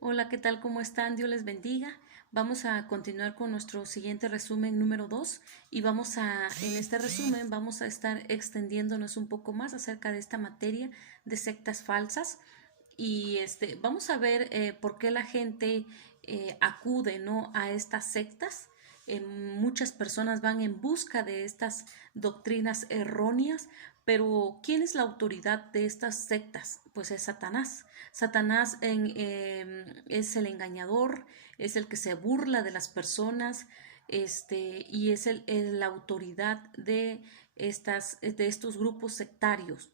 Hola, ¿qué tal? ¿Cómo están? Dios les bendiga. Vamos a continuar con nuestro siguiente resumen número 2 y en este resumen vamos a estar extendiéndonos un poco más acerca de esta materia de sectas falsas y vamos a ver por qué la gente acude, ¿no?, a estas sectas. Muchas personas van en busca de estas doctrinas erróneas, pero ¿quién es la autoridad de estas sectas? Pues es Satanás. Satanás es el engañador, es el que se burla de las personas, y es la autoridad de estos grupos sectarios.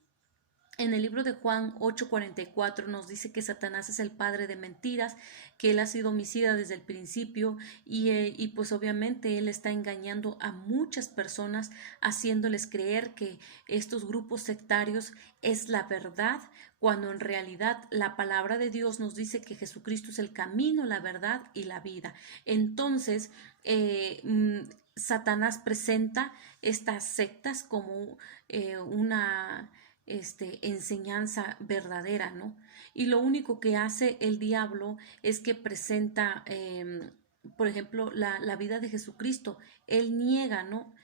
En el libro de Juan 8:44 nos dice que Satanás es el padre de mentiras, que él ha sido homicida desde el principio y pues obviamente él está engañando a muchas personas, haciéndoles creer que estos grupos sectarios es la verdad, cuando en realidad la palabra de Dios nos dice que Jesucristo es el camino, la verdad y la vida. Entonces, Satanás presenta estas sectas como una enseñanza verdadera, ¿no? Y lo único que hace el diablo es que presenta, por ejemplo, la vida de Jesucristo. Él niega, ¿no?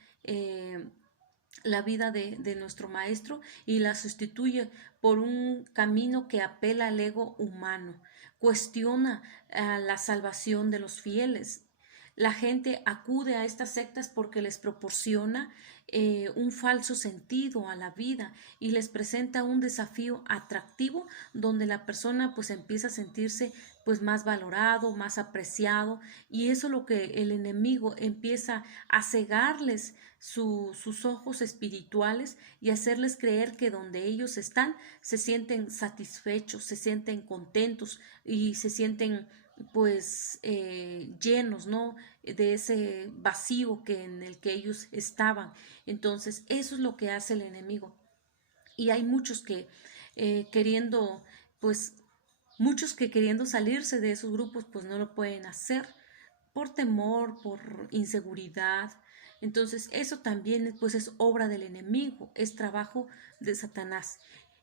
La vida de nuestro maestro y la sustituye por un camino que apela al ego humano, cuestiona la salvación de los fieles. La gente acude a estas sectas porque les proporciona un falso sentido a la vida y les presenta un desafío atractivo donde la persona pues empieza a sentirse pues más valorado, más apreciado, y eso es lo que el enemigo empieza a cegarles sus ojos espirituales y hacerles creer que donde ellos están se sienten satisfechos, se sienten contentos y se sienten pues llenos, ¿no?, de ese vacío en el que ellos estaban. Entonces eso es lo que hace el enemigo, y hay muchos que queriendo pues muchos que queriendo salirse de esos grupos pues no lo pueden hacer por temor, por inseguridad. Entonces eso también pues es obra del enemigo, es trabajo de Satanás.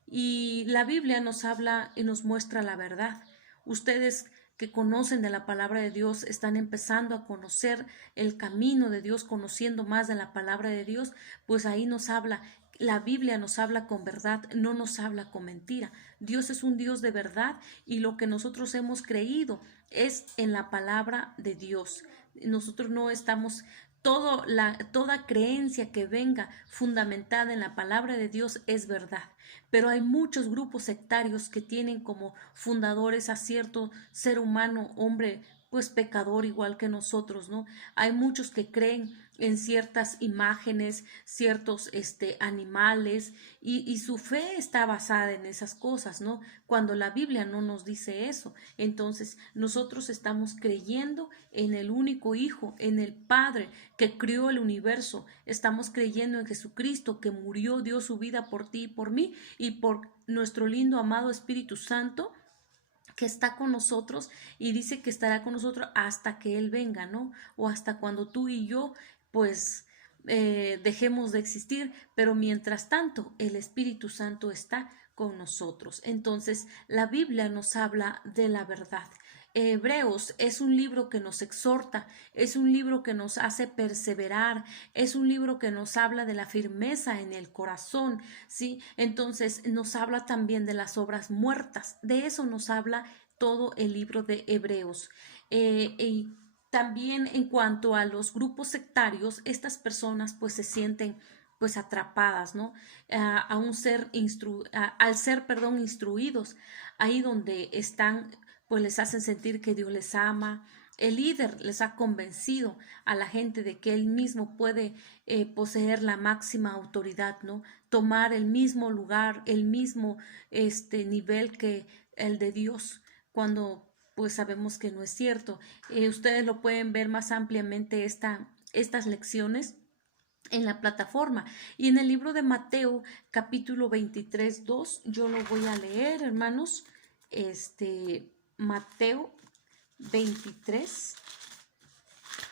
Y la Biblia nos habla y nos muestra la verdad. Ustedes que conocen de la palabra de Dios están empezando a conocer el camino de Dios, conociendo más de la palabra de Dios, pues ahí nos habla. La Biblia nos habla con verdad, no nos habla con mentira. Dios es un Dios de verdad y lo que nosotros hemos creído es en la palabra de Dios. Nosotros no estamos, toda creencia que venga fundamentada en la palabra de Dios es verdad, pero hay muchos grupos sectarios que tienen como fundadores a cierto ser humano, hombre, pues pecador igual que nosotros, ¿no? Hay muchos que creen en ciertas imágenes, ciertos animales, y su fe está basada en esas cosas, ¿no? Cuando la Biblia no nos dice eso. Entonces, nosotros estamos creyendo en el único Hijo, en el Padre que crió el universo. Estamos creyendo en Jesucristo que murió, dio su vida por ti y por mí y por nuestro lindo, amado Espíritu Santo, que está con nosotros y dice que estará con nosotros hasta que Él venga, ¿no? O hasta cuando tú y yo, pues, dejemos de existir, pero mientras tanto, el Espíritu Santo está con nosotros. Entonces, la Biblia nos habla de la verdad. Hebreos es un libro que nos exhorta, es un libro que nos hace perseverar, es un libro que nos habla de la firmeza en el corazón, ¿sí? Entonces nos habla también de las obras muertas, de eso nos habla todo el libro de Hebreos. Y también en cuanto a los grupos sectarios, estas personas pues se sienten pues atrapadas, ¿no? A un ser al ser, perdón, instruidos, ahí donde están pues les hacen sentir que Dios les ama. El líder les ha convencido a la gente de que él mismo puede poseer la máxima autoridad, ¿no? Tomar el mismo lugar, el mismo nivel que el de Dios, cuando pues sabemos que no es cierto. Ustedes lo pueden ver más ampliamente estas lecciones en la plataforma. Y en el libro de Mateo, capítulo 23:2, yo lo voy a leer, hermanos. Mateo 23,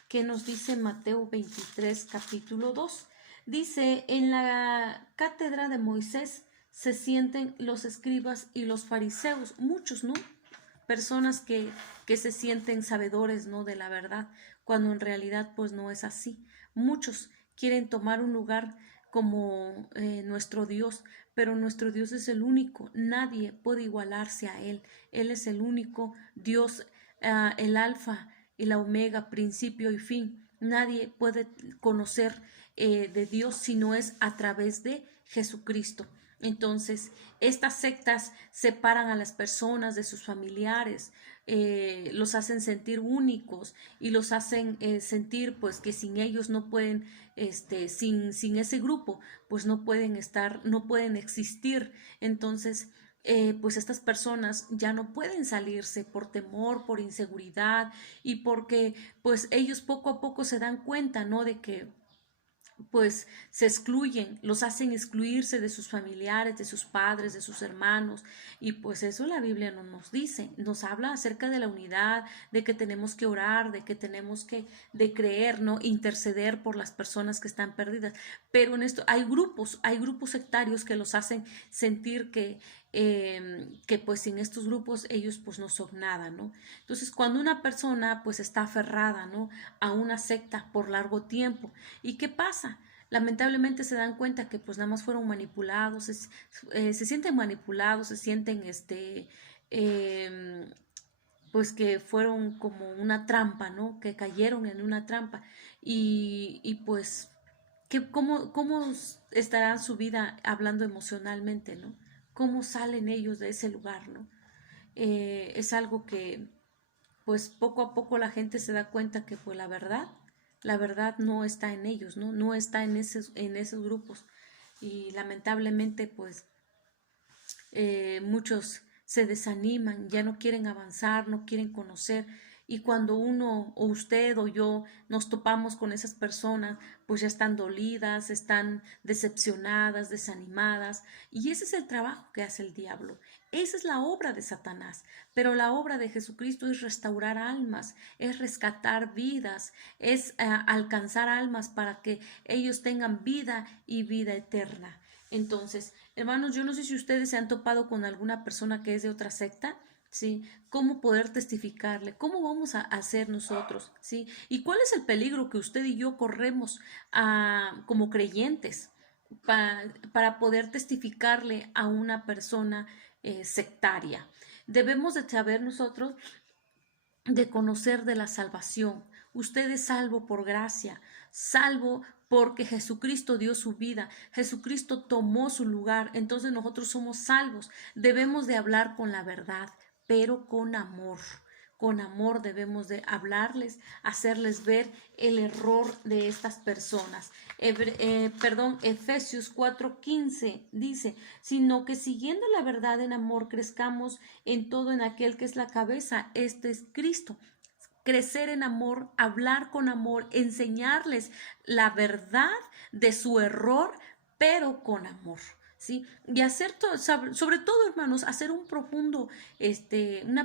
¿qué nos dice Mateo 23, capítulo 2? Dice, en la cátedra de Moisés se sienten los escribas y los fariseos, muchos, ¿no? personas que se sienten sabedores, ¿no? De la verdad, cuando en realidad pues no es así. Muchos quieren tomar un lugar como nuestro Dios, pero nuestro Dios es el único, nadie puede igualarse a Él. Él es el único Dios, el alfa y la omega, principio y fin. Nadie puede conocer de Dios si no es a través de Jesucristo. Entonces, estas sectas separan a las personas de sus familiares, los hacen sentir únicos y los hacen sentir pues que sin ellos no pueden, sin ese grupo, pues no pueden estar, no pueden existir. Entonces, pues estas personas ya no pueden salirse por temor, por inseguridad y porque pues ellos poco a poco se dan cuenta, ¿no? De que pues se excluyen, los hacen excluirse de sus familiares, de sus padres, de sus hermanos, y pues eso la Biblia no nos dice, nos habla acerca de la unidad, de que tenemos que orar, de que tenemos que de creer, ¿no? Interceder por las personas que están perdidas, pero en esto hay grupos sectarios que los hacen sentir que pues sin estos grupos ellos pues no son nada, ¿no? Entonces cuando una persona pues está aferrada, ¿no? A una secta por largo tiempo, ¿y qué pasa? Lamentablemente se dan cuenta que pues nada más fueron manipulados, se sienten manipulados, se sienten eh, pues que fueron como una trampa, ¿no? Que cayeron en una trampa y pues cómo estará su vida hablando emocionalmente, ¿no? ¿Cómo salen ellos de ese lugar, ¿no? Es algo que pues poco a poco la gente se da cuenta que pues la verdad no está en ellos, ¿no? No está en esos grupos. Y lamentablemente pues muchos se desaniman, ya no quieren avanzar, no quieren conocer. Y cuando uno o usted o yo nos topamos con esas personas, pues ya están dolidas, están decepcionadas, desanimadas. Y ese es el trabajo que hace el diablo. Esa es la obra de Satanás. Pero la obra de Jesucristo es restaurar almas, es rescatar vidas, es alcanzar almas para que ellos tengan vida y vida eterna. Entonces, hermanos, yo no sé si ustedes se han topado con alguna persona que es de otra secta, ¿sí? ¿Cómo poder testificarle? ¿Cómo vamos a hacer nosotros? ¿Sí? ¿Y cuál es el peligro que usted y yo corremos como creyentes para poder testificarle a una persona sectaria? Debemos de saber nosotros de conocer de la salvación. Usted es salvo por gracia, salvo porque Jesucristo dio su vida, Jesucristo tomó su lugar, entonces nosotros somos salvos. Debemos de hablar con la verdad, pero con amor. Con amor debemos de hablarles, hacerles ver el error de estas personas. Efesios 4:15 dice, sino que siguiendo la verdad en amor crezcamos en todo en aquel que es la cabeza, este es Cristo. Crecer en amor, hablar con amor, enseñarles la verdad de su error, pero con amor. ¿Sí? Y hacer todo, sobre todo, hermanos, hacer una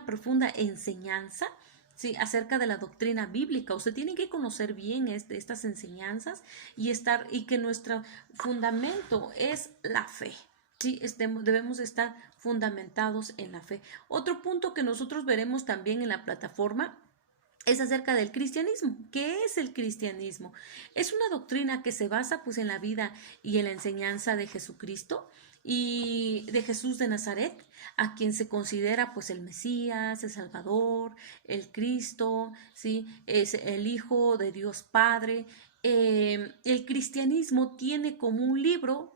profunda enseñanza, ¿sí? Acerca de la doctrina bíblica. Usted tiene que conocer bien estas enseñanzas y que nuestro fundamento es la fe. Sí, debemos estar fundamentados en la fe. Otro punto que nosotros veremos también en la plataforma es acerca del cristianismo. ¿Qué es el cristianismo? Es una doctrina que se basa pues en la vida y en la enseñanza de Jesucristo y de Jesús de Nazaret, a quien se considera pues el Mesías, el Salvador, el Cristo, ¿sí? Es el Hijo de Dios Padre. El cristianismo tiene como un libro,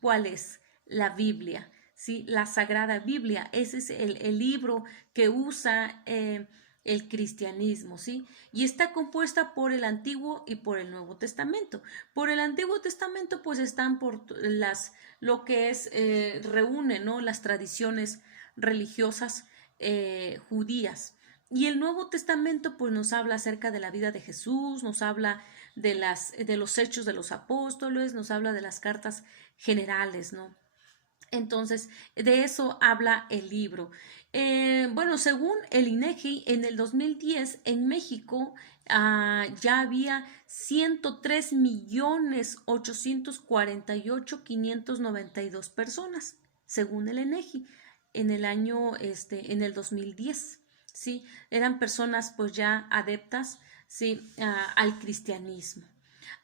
¿cuál es? La Biblia, ¿sí? La Sagrada Biblia. Ese es el libro que usa el cristianismo, ¿sí? Y está compuesta por el Antiguo y por el Nuevo Testamento. Por el Antiguo Testamento, pues están lo que es, reúne, ¿no? Las tradiciones religiosas judías. Y el Nuevo Testamento, pues nos habla acerca de la vida de Jesús, nos habla de los hechos de los apóstoles, nos habla de las cartas generales, ¿no? Entonces, de eso habla el libro. Bueno, según el INEGI, en el 2010 en México ya había 103.848.592 personas, según el INEGI, en el 2010. ¿sí? Eran personas pues ya adeptas, ¿sí? Al cristianismo.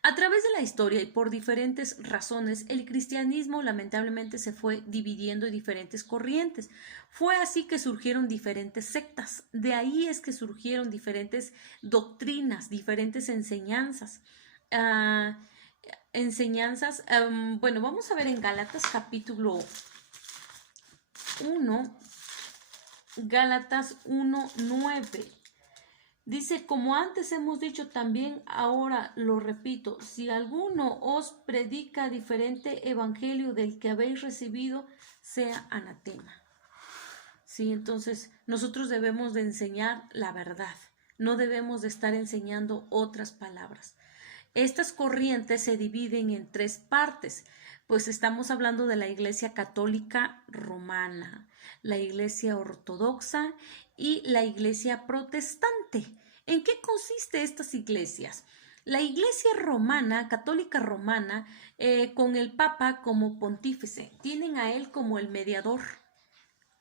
A través de la historia y por diferentes razones, el cristianismo lamentablemente se fue dividiendo en diferentes corrientes. Fue así que surgieron diferentes sectas. De ahí es que surgieron diferentes doctrinas, diferentes enseñanzas. Ah, bueno, vamos a ver en Gálatas capítulo 1, Gálatas 1:9. Dice, como antes hemos dicho también, ahora lo repito, si alguno os predica diferente evangelio del que habéis recibido, sea anatema. Sí, entonces nosotros debemos de enseñar la verdad, no debemos de estar enseñando otras palabras. Estas corrientes se dividen en tres partes, pues estamos hablando de la Iglesia Católica Romana, la Iglesia Ortodoxa y la Iglesia Protestante. ¿En qué consiste estas iglesias? La Iglesia Romana, Católica Romana, con el Papa como pontífice, tienen a él como el mediador.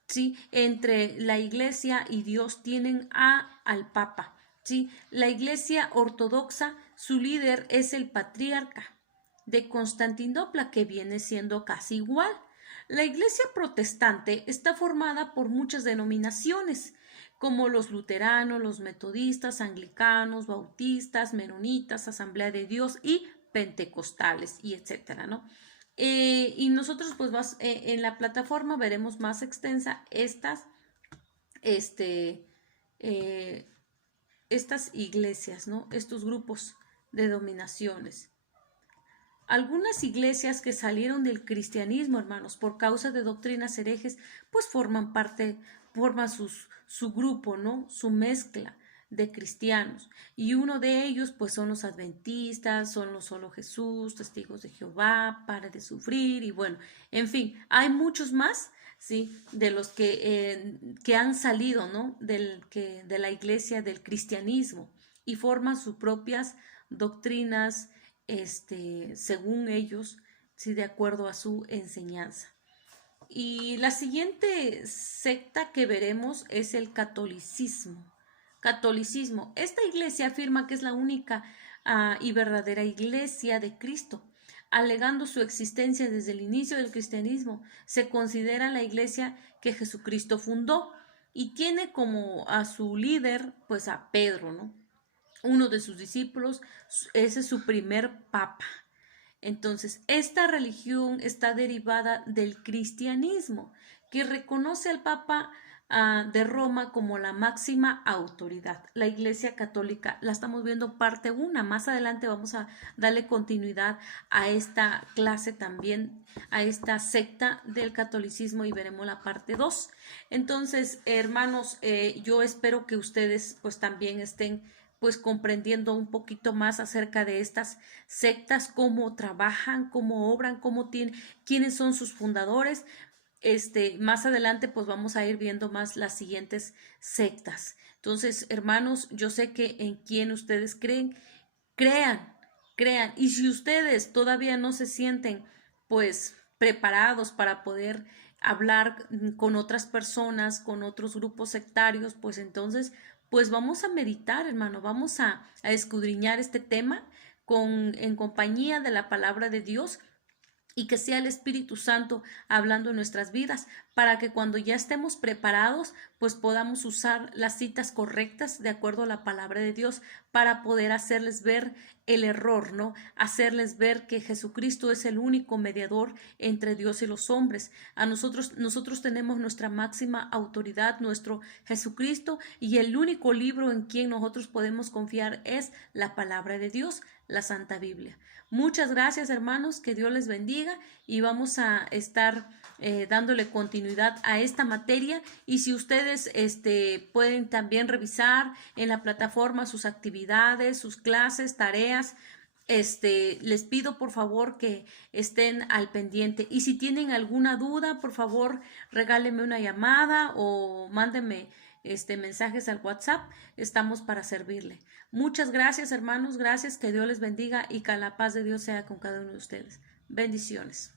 ¿Sí? Entre la Iglesia y Dios tienen al Papa. ¿Sí? La Iglesia Ortodoxa, su líder es el patriarca de Constantinopla, que viene siendo casi igual. La Iglesia Protestante está formada por muchas denominaciones, como los luteranos, los metodistas, anglicanos, bautistas, menonitas, Asamblea de Dios y pentecostales, y etcétera, ¿no? Y nosotros pues en la plataforma veremos más extensa este, eh, estas iglesias, ¿no? Estos grupos de dominaciones. Algunas iglesias que salieron del cristianismo, hermanos, por causa de doctrinas herejes, pues forman su grupo, ¿no? Su mezcla de cristianos. Y uno de ellos, pues son los adventistas, son los solo Jesús, testigos de Jehová, para de sufrir, y bueno, en fin, hay muchos más, ¿sí? De los que han salido, ¿no? De la iglesia, del cristianismo, y forman sus propias doctrinas, según ellos, sí, de acuerdo a su enseñanza. Y la siguiente secta que veremos es el catolicismo. Catolicismo. Esta iglesia afirma que es la única y verdadera iglesia de Cristo, alegando su existencia desde el inicio del cristianismo. Se considera la iglesia que Jesucristo fundó y tiene como a su líder, pues a Pedro, ¿no? Uno de sus discípulos, ese es su primer papa. Entonces, esta religión está derivada del cristianismo, que reconoce al Papa de Roma como la máxima autoridad. La Iglesia Católica, la estamos viendo parte 1. Más adelante vamos a darle continuidad a esta clase también, a esta secta del catolicismo, y veremos la parte 2. Entonces, hermanos, yo espero que ustedes pues también estén pues comprendiendo un poquito más acerca de estas sectas, cómo trabajan, cómo obran, quiénes son sus fundadores. Más adelante pues vamos a ir viendo más las siguientes sectas. Entonces, hermanos, yo sé que en quien ustedes creen, crean, crean. Y si ustedes todavía no se sienten pues preparados para poder hablar con otras personas, con otros grupos sectarios, pues entonces pues vamos a meditar, hermano, vamos a escudriñar este tema en compañía de la palabra de Dios, y que sea el Espíritu Santo hablando en nuestras vidas, para que cuando ya estemos preparados, pues podamos usar las citas correctas de acuerdo a la palabra de Dios, para poder hacerles ver el error, ¿no? Hacerles ver que Jesucristo es el único mediador entre Dios y los hombres. Nosotros tenemos nuestra máxima autoridad, nuestro Jesucristo, y el único libro en quien nosotros podemos confiar es la palabra de Dios, la Santa Biblia. Muchas gracias, hermanos, que Dios les bendiga, y vamos a estar dándole continuidad a esta materia. Y si ustedes pueden también revisar en la plataforma sus actividades, sus clases, tareas, les pido por favor que estén al pendiente. Y si tienen alguna duda, por favor, regálenme una llamada o mándenme mensajes al WhatsApp. Estamos para servirle. Muchas gracias, hermanos. Gracias. Que Dios les bendiga y que la paz de Dios sea con cada uno de ustedes. Bendiciones.